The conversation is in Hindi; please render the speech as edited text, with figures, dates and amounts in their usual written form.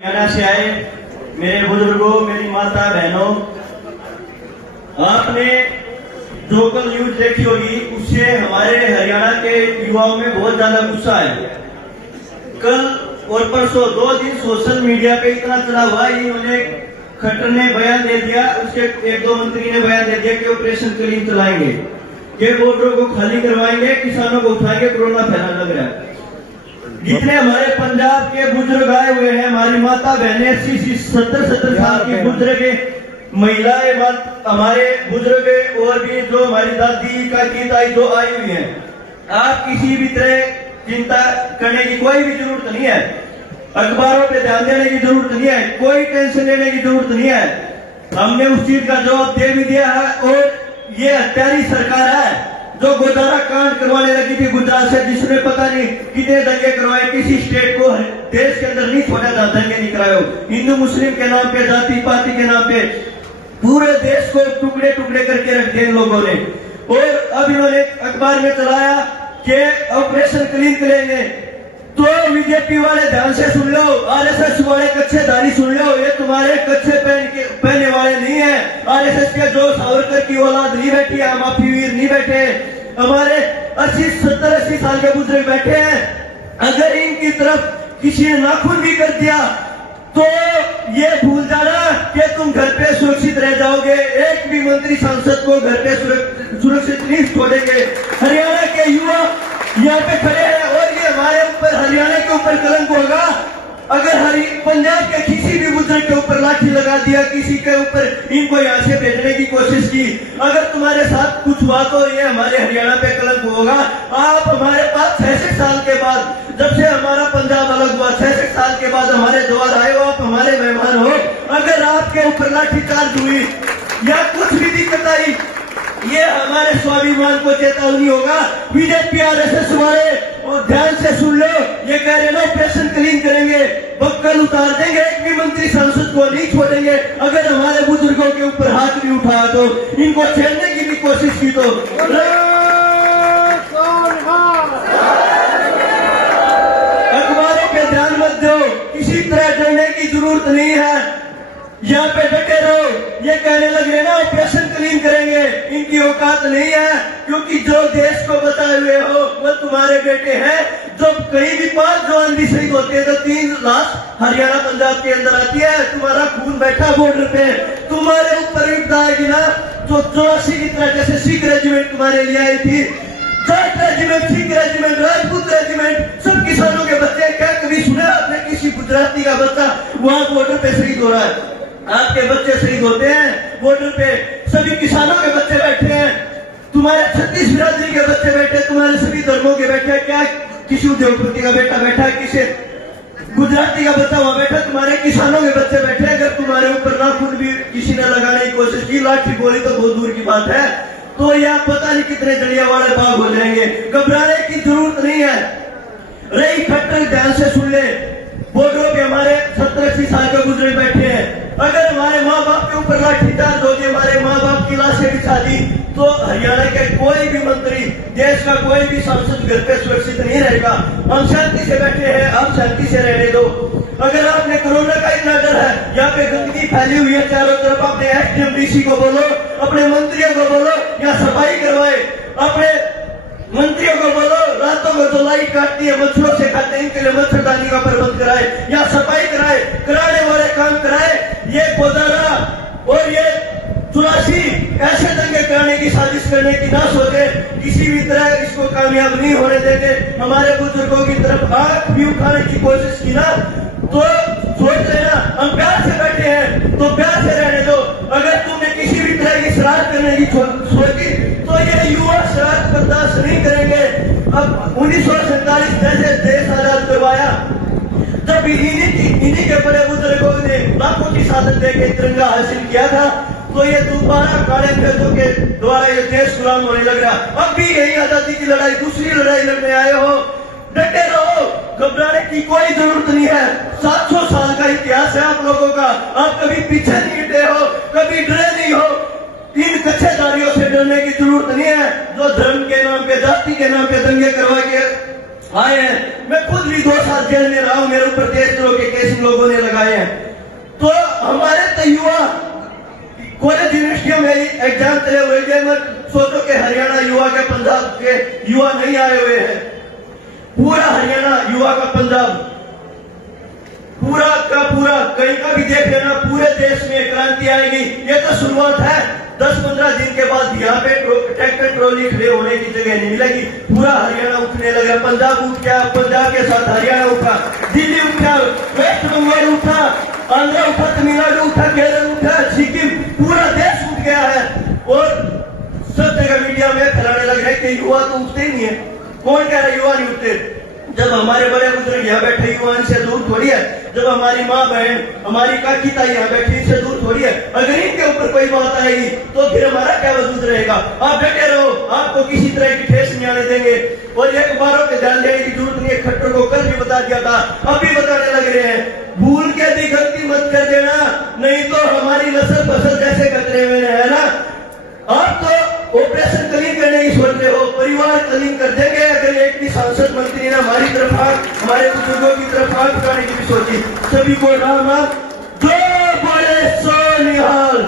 हरियाणा से आए मेरे बुजुर्गों, मेरी माता बहनों, आपने जो कल न्यूज देखी होगी उससे हमारे हरियाणा के युवाओं में बहुत ज्यादा गुस्सा है। कल और परसों 2 दिन सोशल मीडिया पे इतना चला हुआ, इन्होंने खट्टर ने बयान दे दिया, उसके 1-2 मंत्री ने बयान दे दिया कि ऑपरेशन क्लीन चलाएंगे, कि बॉर्डरों को खाली करवाएंगे, किसानों को उठाएंगे, कोरोना फैलाने लग रहा है। जितने हमारे पंजाब के बुजुर्ग आए हुए हैं, हमारी माता बहनें 70 साल की बुजुर्ग महिलाएं, हमारे बुजुर्ग और भी जो हमारी दादी काकी ताई जो आई हुई हैं, आप किसी भी तरह चिंता करने की कोई भी जरूरत नहीं है, अखबारों पे ध्यान देने की जरूरत नहीं है, कोई टेंशन लेने की जरूरत नहीं है। हमने उस चीज का जवाब दे भी दिया है। और ये हत्यारी सरकार है जो गोदारा कांड करवाने लगी थी गुजरात से, जिसने पता नहीं कितने दंगे करवाए, किसी स्टेट को देश के अंदर नहीं छोड़ा था, दंगे नहीं कराए, हिंदू मुस्लिम के नाम पे, जाति पाति के नाम पे पूरे देश को टुकड़े टुकड़े करके रख दिए इन लोगों ने। और अब इन्होंने अखबार में चलाया कि ऑपरेशन क्लीन करेंगे, तो बीजेपी वाले ध्यान से सुन लो, आरएसएस वाले कच्छेदारी सुन लो, ये तुम्हारे कच्छे पहनने वाले नहीं है। आरएसएस के जो सावरकर की औलाद नहीं बैठी है, माफी वीर नहीं बैठे, हमारे 70-80 साल के बुजुर्ग बैठे हैं। अगर इनकी तरफ किसी ने नाखून भी कर दिया तो ये भूल जाना कि तुम घर पे सुरक्षित रह जाओगे। एक भी मंत्री सांसद को घर पे सुरक्षित नहीं छोड़ेंगे। हरियाणा के युवा यहाँ पे खड़े हैं और ये हमारे ऊपर, हरियाणा के ऊपर कलंक होगा अगर पंजाब के किसी भी बुजुर्ग के ऊपर लाठी लगा दिया, किसी के ऊपर इनको यहाँ से भेजने की कोशिश की। अगर तुम्हारे साथ कुछ हुआ तो ये हमारे हरियाणा पे कलंक होगा। आप हमारे पास 66 साल के बाद, जब से हमारा पंजाब अलग हुआ, 66 साल के बाद हमारे द्वार आए हो, आप हमारे मेहमान हो। अगर आपके ऊपर लाठीचार्ज हुई या कुछ भी दिक्कत आई, ये हमारे स्वाभिमान को चेतावनी होगा। बीजेपी आरएसएस वाले और ध्यान से सुन लो, ये कह रहे ना ऑपरेशन क्लीन करेंगे, बक्कल उतार देंगे, एक भी मंत्री सांसद को नहीं छोड़ेंगे। अगर हमारे बुजुर्गों के ऊपर हाथ भी उठाया तो, इनको छेड़ने की भी कोशिश की तो अखबारों पे ध्यान मत दो, किसी तरह डरने की जरूरत नहीं है, यहाँ पे डटे रहो। ये कहने लगे ना ऑपरेशन क्लीन करेंगे, इनकी औकात नहीं है, क्योंकि जो देश को बताए हुए हो वो तुम्हारे बेटे हैं। जब कहीं भी 5 जवान भी शहीद होते हैं तो 3 लाश हरियाणा पंजाब के अंदर आती है। तुम्हारा खून बैठा बॉर्डर पे, तुम्हारे ऊपर विपदा आएगी ना तो 84 की तरह जैसे सिख रेजिमेंट तुम्हारे लिए आई थी, Jat regiment, Sikh regiment, Rajput regiment, सब किसानों के बच्चे। क्या कभी सुना आपने किसी गुजराती का बच्चा वहां बॉर्डर पे शहीद हो रहा है? आपके बच्चे शहीद होते हैं बॉर्डर पे, सभी किसानों के बच्चे बैठे हैं, तुम्हारे 36 बिरादरी के बच्चे बैठे, तुम्हारे सभी धर्मों के बैठे। क्या किसी उद्योगपति का बेटा बैठा है, किसी गुजराती का बच्चा वहां बैठा, तुम्हारे किसानों के बच्चे बैठे। अगर तुम्हारे ऊपर नाखून भी किसी ने लगाने की कोशिश की, लाठी गोली तो बहुत दूर की बात है, तो यह पता नहीं कितने जलियांवाले बाग हो जाएंगे। घबराने की जरूरत नहीं है। रही खट्टर, ध्यान से सुन ले, बॉर्डरों पे हमारे 70-80 साल के बुजुर्ग बैठे हैं। अगर हमारे माँ बाप के ऊपर लाठीचार्ज होगी, हमारे माँ बाप की लाशें बिछा दी, तो हरियाणा के कोई भी मंत्री, देश का कोई भी सांसद घर पे सुरक्षित नहीं रहेगा। हम शांति से बैठे हैं, आप शांति से रहने दो। अगर आपने कोरोना का इतना डर है, यहाँ पे गंदगी फैली हुई है चारों तरफ, अपने एसडीएम को बोलो, अपने मंत्रियों को बोलो यहाँ सफाई करवाए, अपने मंत्रियों को बोलो रातों में जो लाइट काटती है, मच्छरों से खाते हैं, इनके लिए मच्छरदानी का प्रबंध कराए या सफाई कराए, कराने वाले काम कराए। ये गोदारा और ये 84 ऐसे दंगे कराने की साजिश करने की ना सोचे, किसी भी तरह इसको कामयाब नहीं होने देंगे। हमारे बुजुर्गों की तरफ आंख भी उठाने की कोशिश की ना तो सोच लेना, हम प्यार से बैठे हैं तो प्यार से रहने दो। अगर तुमने किसी भी तरह की शरारत करने की सोची तो ये युवा शरारत बर्दाश्त नहीं करेंगे। अब 1947 जैसे देश आजाद करवाया, जब इन्हीं के बड़े बुजुर्गों ने लाखों की शहादत देके तिरंगा हासिल किया था, तो ये दोबारा काले अंग्रेजों के द्वारा ये देश गुलाम होने लग रहा। अब भी यही आजादी की लड़ाई, दूसरी लड़ाई लड़ने आए हो, डटे रहो, घबराने की कोई जरूरत नहीं है। 700 साल का इतिहास है आप लोगों का, आप कभी पीछे नहीं हटे हो, कभी डरे नहीं हो। इन कच्छेदारियों से डरने की जरूरत नहीं है, जो धर्म के नाम पे, जाति के नाम पे दंगे करवा के आए हैं। मैं खुद भी 2 साल जेल में रहा हूं, मेरे ऊपर देशद्रोह के केस इन लोगों ने लगाए हैं। तो हमारे तो युवा कॉलेज यूनिवर्सिटियों में एग्जाम चले हुए हैं, मत सोचो कि हरियाणा युवा के पंजाब के युवा नहीं आए हुए हैं। पूरा हरियाणा युवा का पंजाब पूरा का पूरा कहीं का भी देख लेना, पूरे देश में क्रांति आएगी। ये तो शुरुआत है, 10-15 दिन के बाद यहाँ पे ट्रैक्टर ट्रॉली खड़े होने की जगह नहीं मिलेगी। पूरा हरियाणा उठने लगा, पंजाब उठ गया, पंजाब के साथ हरियाणा उठा, दिल्ली उठा, वेस्ट बंगाल उठा, आंध्र उठा, तमिलनाडु उठा, केरल उठा, सिक्किम, पूरा देश उठ गया है। और सब जगह मीडिया में फैलाने लग रहे कि युवा तो उठते ही नहीं है। कौन कह रहा है युवा नहीं उठते? जब हमारे बड़े बुजुर्ग यहाँ बैठे युवा इनसे दूर थोड़ी है, जब हमारी माँ बहन, हमारी काकी ताई यहाँ बैठी इनसे दूर थोड़ी है। अगर इनके ऊपर कोई बात आएगी तो फिर हमारा क्या वजूद रहेगा? आप डटे रहो, आपको किसी तरह की ठेस नहीं आने देंगे। और एक बारों पे ध्यान देने की जरूरत नहीं है, खट्टर को कल भी बता दिया था, अब भी बताने लग रहे हैं। भूल के भी गलती मत कर देना, नहीं तो हमारी नस्ल फसल जैसे खतरे में है ना। आप तो ऑपरेशन कलीन करने की सोच रहे हो, परिवार कलीन कर देंगे अगर एक भी सांसद मंत्री ने हमारी तरफ आग, हमारे बुजुर्गों की तरफ आग उठाने की भी सोची। सभी को राम राम, जो बोले सो निहाल।